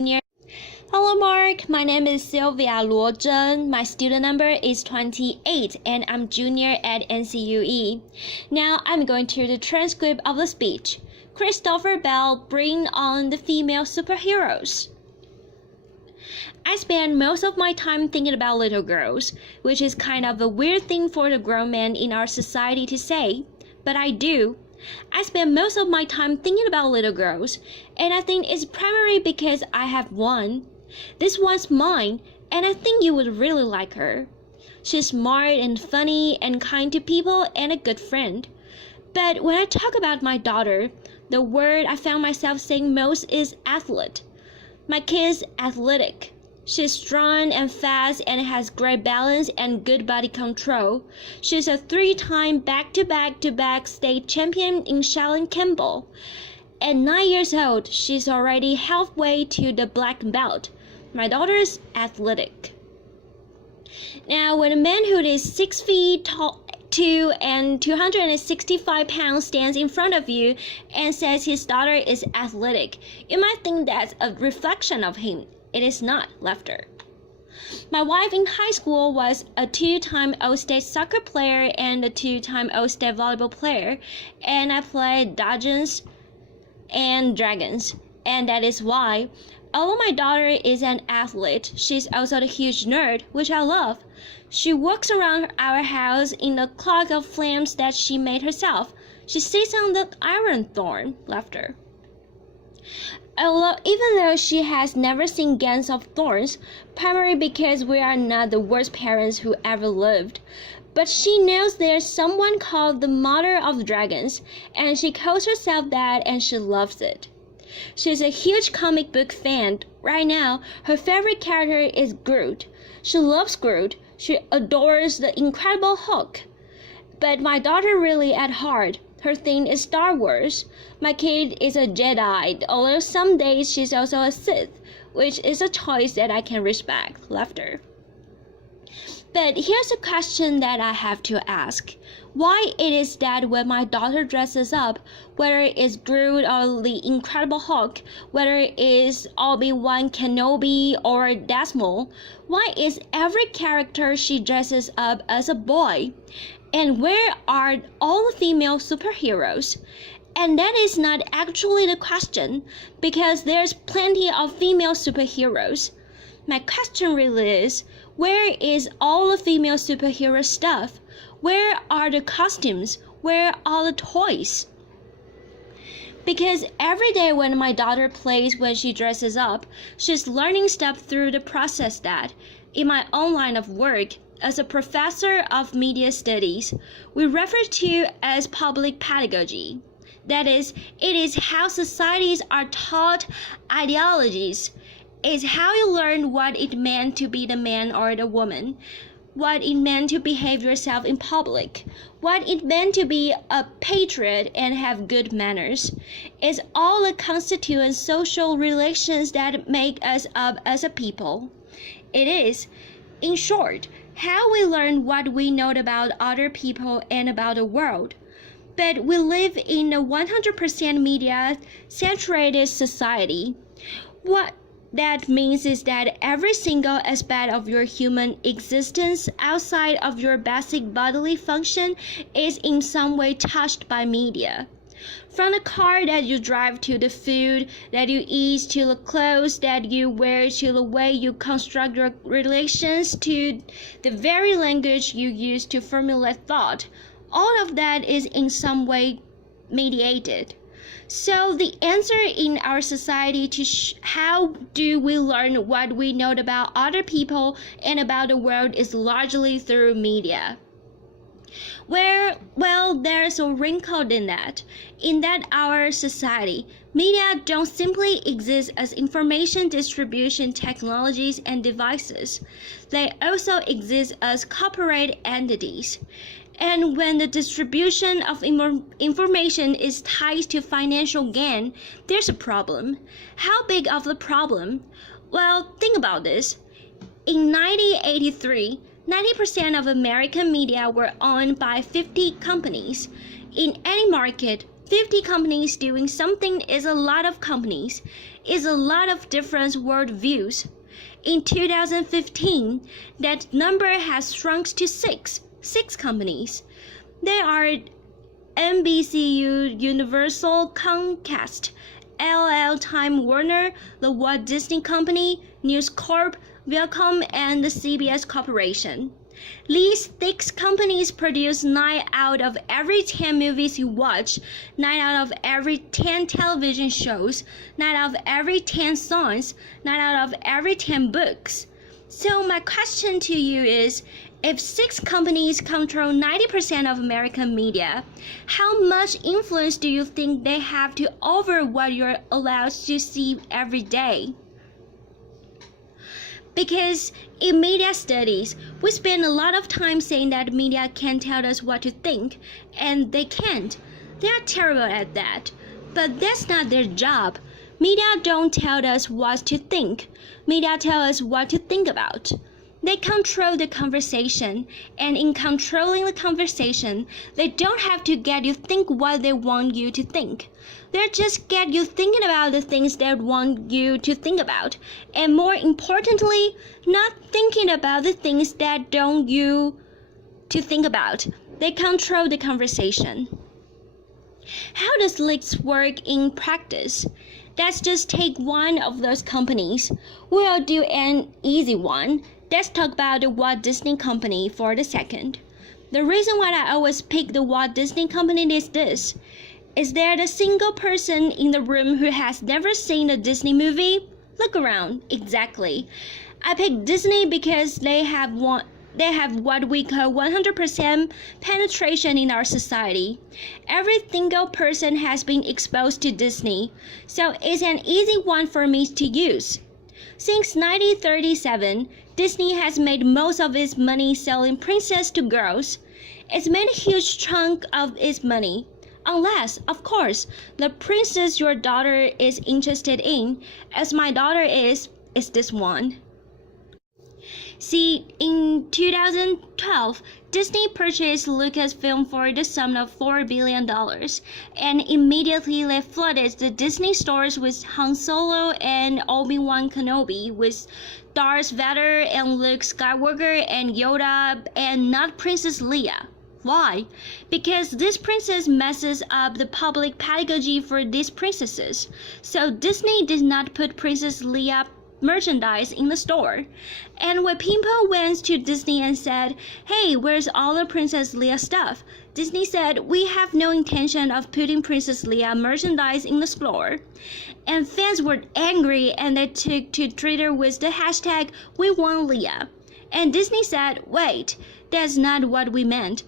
Near. Hello, Mark. My name is Sylvia Luo Zheng. My student number is 28, and I'm junior at NCUE. Now I'm going to the transcript of the speech. Christopher Bell, bring on the female superheroes. I spend most of my time thinking about little girls, which is kind of a weird thing for the grown men in our society to say, but I do. I spend most of my time thinking about little girls, and I think it's primarily because I have one. This one's mine, and I think you would really like her. She's smart and funny and kind to people and a good friend. But when I talk about my daughter, the word I found myself saying most is athlete. My kid's athletic. She's strong and fast and has great balance and good body control. She's a 3-time back-to-back state champion in Shaolin Campbell. At 9 years old, she's already halfway to the black belt. My daughter's athletic. Now, when a man who is 6 feet tall, 2 and 265 pounds stands in front of you and says his daughter is athletic, you might think that's a reflection of him. It is not, laughter. My wife in high school was a 2-time All-State soccer player and a 2-time All-State volleyball player, and I played Dungeons and Dragons, and that is why, although my daughter is an athlete, she's also a huge nerd, which I love. She walks around our house in a clog of flames that she made herself. She sits on the iron thorn, laughter. Even though she has never seen Gangs of Thorns, primarily because we are not the worst parents who ever lived, but she knows there's someone called the Mother of Dragons, and she calls herself that and she loves it. She's a huge comic book fan. Right now, her favorite character is Groot. She loves Groot. She adores the Incredible Hulk. But my daughter really at heart, her thing is Star Wars. My kid is a Jedi, although some days she's also a Sith, which is a choice that I can respect, laughter. But here's a question that I have to ask. Why it is that when my daughter dresses up, whether it's Groot or the Incredible Hulk, whether it is Obi-Wan Kenobi or Desmond, why is every character she dresses up as a boy? And where are all the female superheroes? And that is not actually the question, because there's plenty of female superheroes. My question really is, where is all the female superhero stuff? Where are the costumes? Where are the toys? Because every day when my daughter plays when she dresses up, she's learning stuff through the process that, in my own line of work, as a professor of media studies, we refer to as public pedagogy. That is, it is how societies are taught ideologies. It's how you learn what it meant to be the man or the woman, what it meant to behave yourself in public, what it meant to be a patriot and have good manners. It's all the constituent social relations that make us up as a people. It is, in short, how we learn what we know about other people and about the world. But we live in a 100% media-saturated society. What that means is that every single aspect of your human existence outside of your basic bodily function is in some way touched by media. From the car that you drive to the food that you eat to the clothes that you wear to the way you construct your relations to the very language you use to formulate thought, all of that is in some way mediated. So the answer in our society to how do we learn what we know about other people and about the world is largely through media. Well, there's a wrinkle in that our society, media don't simply exist as information distribution technologies and devices. They also exist as corporate entities. And when the distribution of information is tied to financial gain, there's a problem. How big of the problem? Well, think about this. In 1983, 90% of American media were owned by 50 companies. In any market, 50 companies doing something is a lot of companies, is a lot of different worldviews. In 2015, that number has shrunk to six companies. They are NBCU, Universal, Comcast, Time Warner, the Walt Disney Company, News Corp, Viacom, and the CBS Corporation. These six companies produce 9 out of every 10 movies you watch, 9 out of every 10 television shows, 9 out of every 10 songs, 9 out of every 10 books. So my question to you is, if 6 companies control 90% of American media, how much influence do you think they have over what you're allowed to see every day? Because in media studies, we spend a lot of time saying that media can tell us what to think, and they can't. They are terrible at that. But that's not their job. Media don't tell us what to think. Media tell us what to think about. They control the conversation, and in controlling the conversation, they don't have to get you think what they want you to think. They just get you thinking about the things they want you to think about, and more importantly, not thinking about the things that don't you to think about. They control the conversation. How does leaks work in practice? Let's just take one of those companies. We'll do an easy one. Let's talk about the Walt Disney Company for the second. The reason why I always pick the Walt Disney Company is this. Is there a single person in the room who has never seen a Disney movie? Look around. Exactly. I picked Disney because they have what we call 100% penetration in our society. Every single person has been exposed to Disney, so it's an easy one for me to use. Since 1937, Disney has made most of its money selling princess to girls. It's made a huge chunk of its money. Unless, of course, the princess your daughter is interested in, as my daughter is this one. See, in 2012, Disney purchased Lucasfilm for the sum of $4 billion, and immediately they flooded the Disney stores with Han Solo and Obi-Wan Kenobi, with Darth Vader and Luke Skywalker and Yoda, and not Princess Leia. Why? Because this princess messes up the public pedagogy for these princesses. So Disney did not put Princess Leia merchandise in the store. And when people went to Disney and said, "Hey, where's all the Princess Leia stuff?" Disney said, "We have no intention of putting Princess Leia merchandise in the store." And fans were angry, and they took to Twitter with the hashtag "We want Leia." And Disney said, "Wait, that's not what we meant.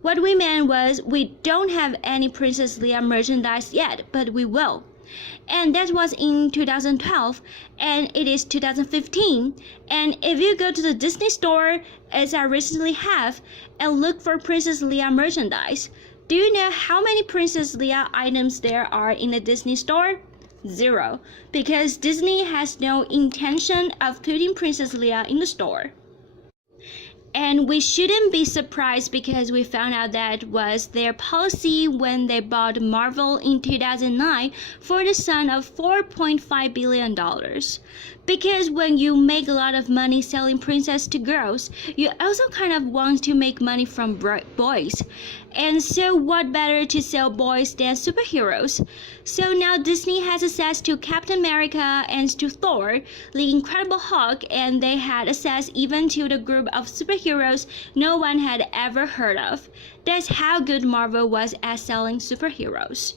What we meant was we don't have any Princess Leia merchandise yet, but we will." And that was in 2012, and it is 2015. And if you go to the Disney store, as I recently have, and look for Princess Leia merchandise, do you know how many Princess Leia items there are in the Disney store? 0, because Disney has no intention of putting Princess Leia in the store. And we shouldn't be surprised because we found out that was their policy when they bought Marvel in 2009 for the sum of $4.5 billion. Because when you make a lot of money selling princess to girls, you also kind of want to make money from boys. And so what better to sell boys than superheroes? So now Disney has access to Captain America and to Thor, the Incredible Hulk, and they had access even to the group of superheroes no one had ever heard of. That's how good Marvel was at selling superheroes.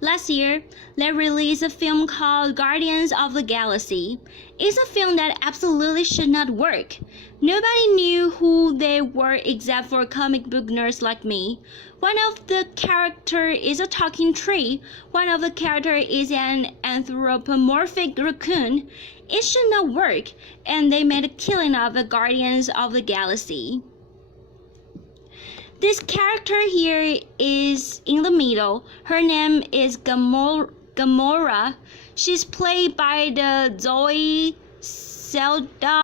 Last year, they released a film called Guardians of the Galaxy. It's a film that absolutely should not work. Nobody knew who they were except for comic book nerds like me. One of the characters is a talking tree. One of the characters is an anthropomorphic raccoon. It should not work, and they made a killing of the Guardians of the Galaxy. This character here is in the middle. Her name is Gamora. She's played by the Zoe Saldana,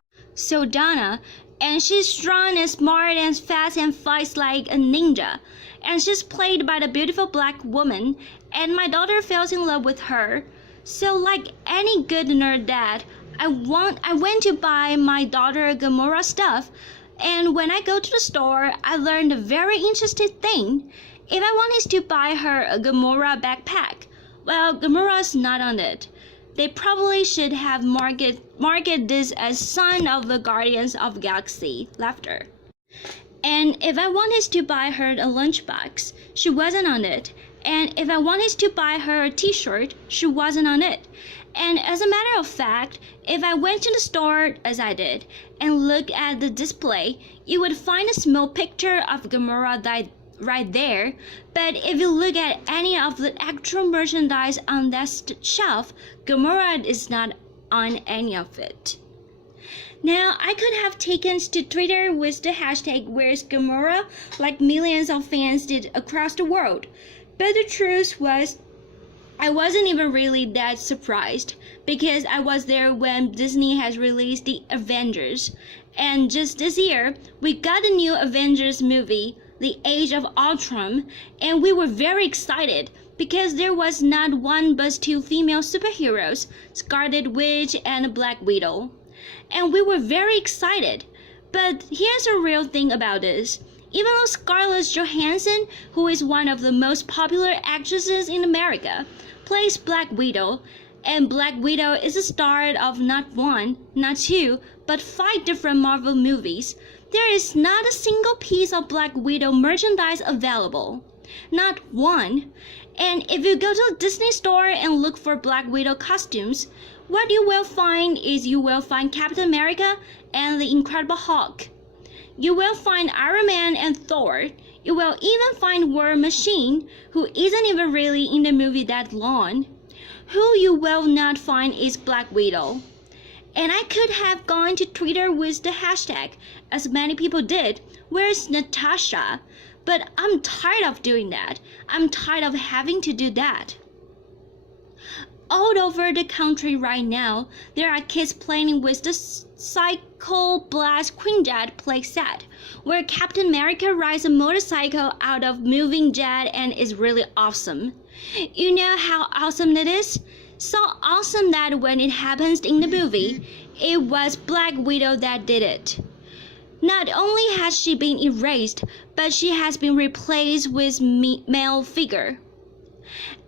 and she's strong and smart and fast and fights like a ninja. and she's played by the beautiful black woman, and my daughter falls in love with her. So like any good nerd dad, I went to buy my daughter Gamora stuff, and when I go to the store, I learned a very interesting thing. If I wanted to buy her a Gamora backpack, well, Gamora's not on it. They probably should have market this as Son of the Guardians of Galaxy, laughter. And if I wanted to buy her a lunchbox, she wasn't on it. And if I wanted to buy her a t-shirt, she wasn't on it. And as a matter of fact, if I went to the store, as I did, and looked at the display, you would find a small picture of Gamora right there. But if you look at any of the actual merchandise on that shelf, Gamora is not on any of it. Now, I could have taken to Twitter with the hashtag Where's Gamora, like millions of fans did across the world. But the truth was, I wasn't even really that surprised, because I was there when Disney has released the Avengers. And just this year, we got a new Avengers movie, The Age of Ultron, and we were very excited because there was not one but two female superheroes, Scarlet Witch and Black Widow. And we were very excited. But here's a real thing about this. Even though Scarlett Johansson, who is one of the most popular actresses in America, plays Black Widow, and Black Widow is the star of not one, not two, but 5 different Marvel movies, there is not a single piece of Black Widow merchandise available. Not one. And if you go to a Disney store and look for Black Widow costumes, what you will find is you will find Captain America and the Incredible Hulk. You will find Iron Man and Thor. You will even find War Machine, who isn't even really in the movie that long. Who you will not find is Black Widow. And I could have gone to Twitter with the hashtag, as many people did, where's Natasha? But I'm tired of doing that. I'm tired of having to do that. All over the country right now, there are kids playing with the Psycho Blast Quinjet playset, where Captain America rides a motorcycle out of moving jet and is really awesome. You know how awesome it is? So awesome that when it happens in the movie, it was Black Widow that did it. Not only has she been erased, but she has been replaced with male figure.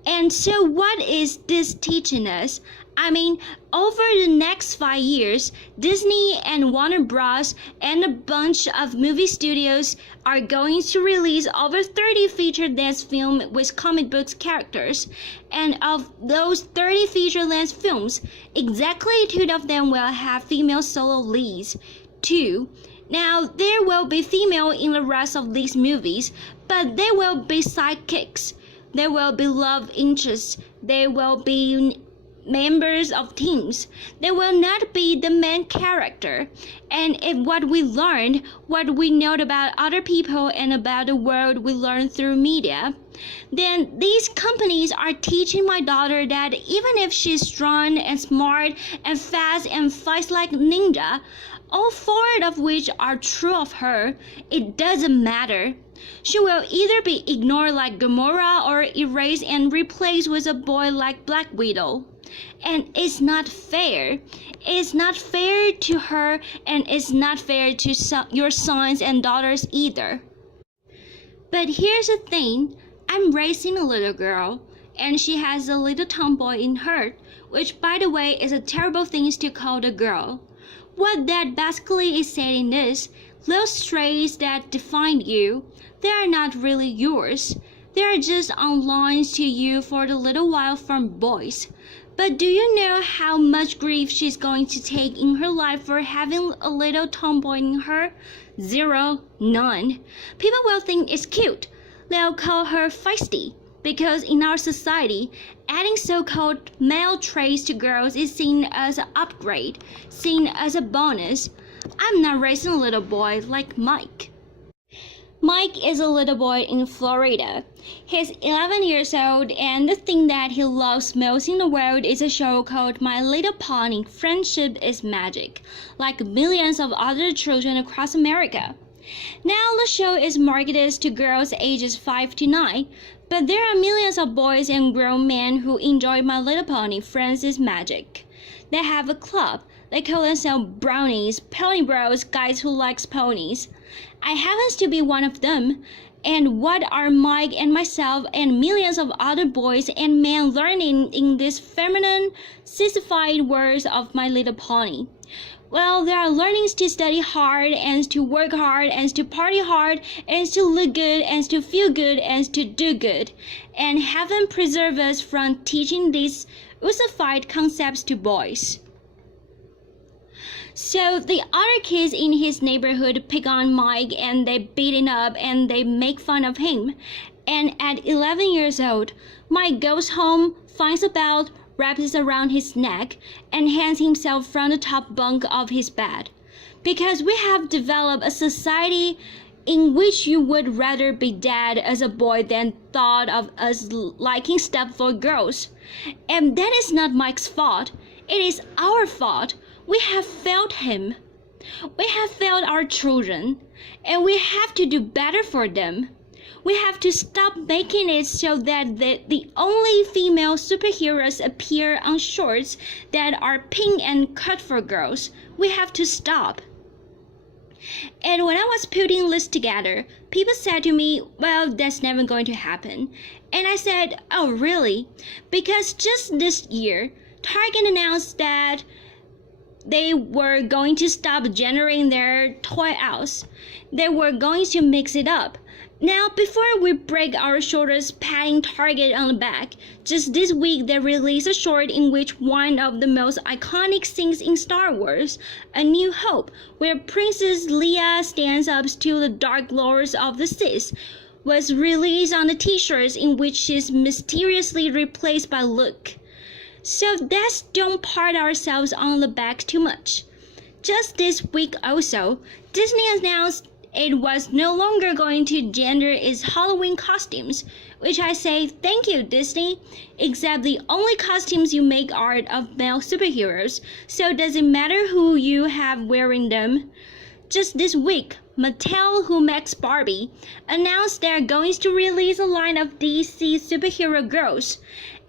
And so what is this teaching us? I mean, over the next 5 years, Disney and Warner Bros. And a bunch of movie studios are going to release over 30 feature-length films with comic books characters. And of those 30 feature-length films, exactly 2 of them will have female solo leads. 2. Now, there will be female in the rest of these movies, but they will be sidekicks. There will be love interests. There will be members of teams. They will not be the main character. And if what we learned, what we know about other people and about the world we learn through media, then these companies are teaching my daughter that even if she's strong and smart and fast and fights like ninja, all 4 of which are true of her, it doesn't matter. She will either be ignored like Gamora or erased and replaced with a boy like Black Widow. And it's not fair. It's not fair to her, and it's not fair to your sons and daughters either. But here's the thing. I'm raising a little girl, and she has a little tomboy in her, which by the way is a terrible thing to call a girl. What that basically is saying is, those traits that define you, they are not really yours. They are just on loans to you for a little while from boys. But do you know how much grief she's going to take in her life for having a little tomboy in her? 0, none. People will think it's cute. They'll call her feisty. Because in our society, adding so-called male traits to girls is seen as an upgrade, seen as a bonus. I'm not raising a little boy like Mike. Mike is a little boy in Florida. He's 11 years old, and the thing that he loves most in the world is a show called My Little Pony: Friendship is Magic, like millions of other children across America. Now the show is marketed to girls ages 5 to 9, but there are millions of boys and grown men who enjoy My Little Pony Friends Magic. They have a club. They call themselves Brownies, Pony Bros, guys who likes ponies. I happen to be one of them. And what are Mike and myself and millions of other boys and men learning in this feminine, sissified world of My Little Pony? Well, there are learnings to study hard and to work hard and to party hard and to look good and to feel good and to do good. And heaven preserve us from teaching these ossified concepts to boys. So the other kids in his neighborhood pick on Mike and they beat him up and they make fun of him. And at 11 years old, Mike goes home, finds a belt, wraps it around his neck, and hangs himself from the top bunk of his bed. Because we have developed a society in which you would rather be dead as a boy than thought of as liking stuff for girls. And that is not Mike's fault. It is our fault. We have failed him. We have failed our children, and we have to do better for them. We have to stop making it so that the only female superheroes appear on shorts that are pink and cut for girls. We have to stop. And when I was putting this together, people said to me, well, that's never going to happen. And I said, oh, really? Because just this year, Target announced that they were going to stop generating their toy aisles. They were going to mix it up. Now, before we break our shoulders patting Target on the back, just this week they released a short in which one of the most iconic scenes in Star Wars, A New Hope, where Princess Leia stands up to the Dark Lords of the Sith, was released on the t-shirts in which she's mysteriously replaced by Luke. So let's don't pat ourselves on the back too much. Just this week also, Disney announced it was no longer going to gender its Halloween costumes, which I say thank you, Disney, except the only costumes you make are of male superheroes, so does it matter who you have wearing them? Just this week, Mattel, who makes Barbie, announced they're going to release a line of DC superhero girls.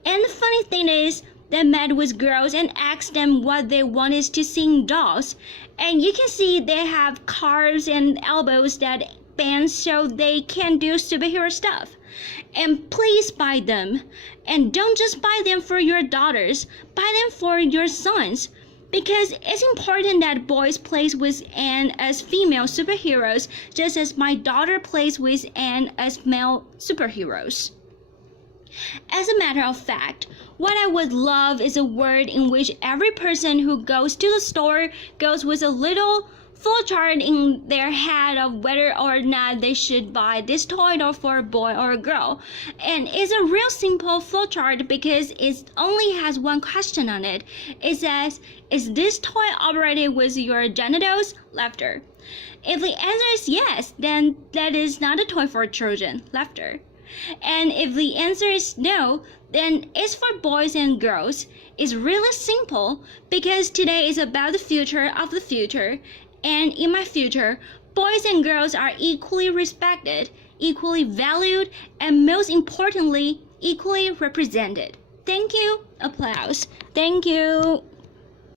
And the funny thing is, they met with girls and asked them what they wanted to see in dolls. And you can see they have calves and elbows that bend so they can do superhero stuff. And please buy them. And don't just buy them for your daughters, buy them for your sons. Because it's important that boys play with and as female superheroes, just as my daughter plays with and as male superheroes. As a matter of fact, what I would love is a world in which every person who goes to the store goes with a little flowchart in their head of whether or not they should buy this toy or for a boy or a girl. And it's a real simple flowchart because it only has one question on it. It says, is this toy operated with your genitals? Laughter. If the answer is yes, then that is not a toy for children. Laughter. And if the answer is no, then it's for boys and girls. It's really simple because today is about the future of the future. And in my future, boys and girls are equally respected, equally valued, and most importantly, equally represented. Thank you. Applause. Thank you.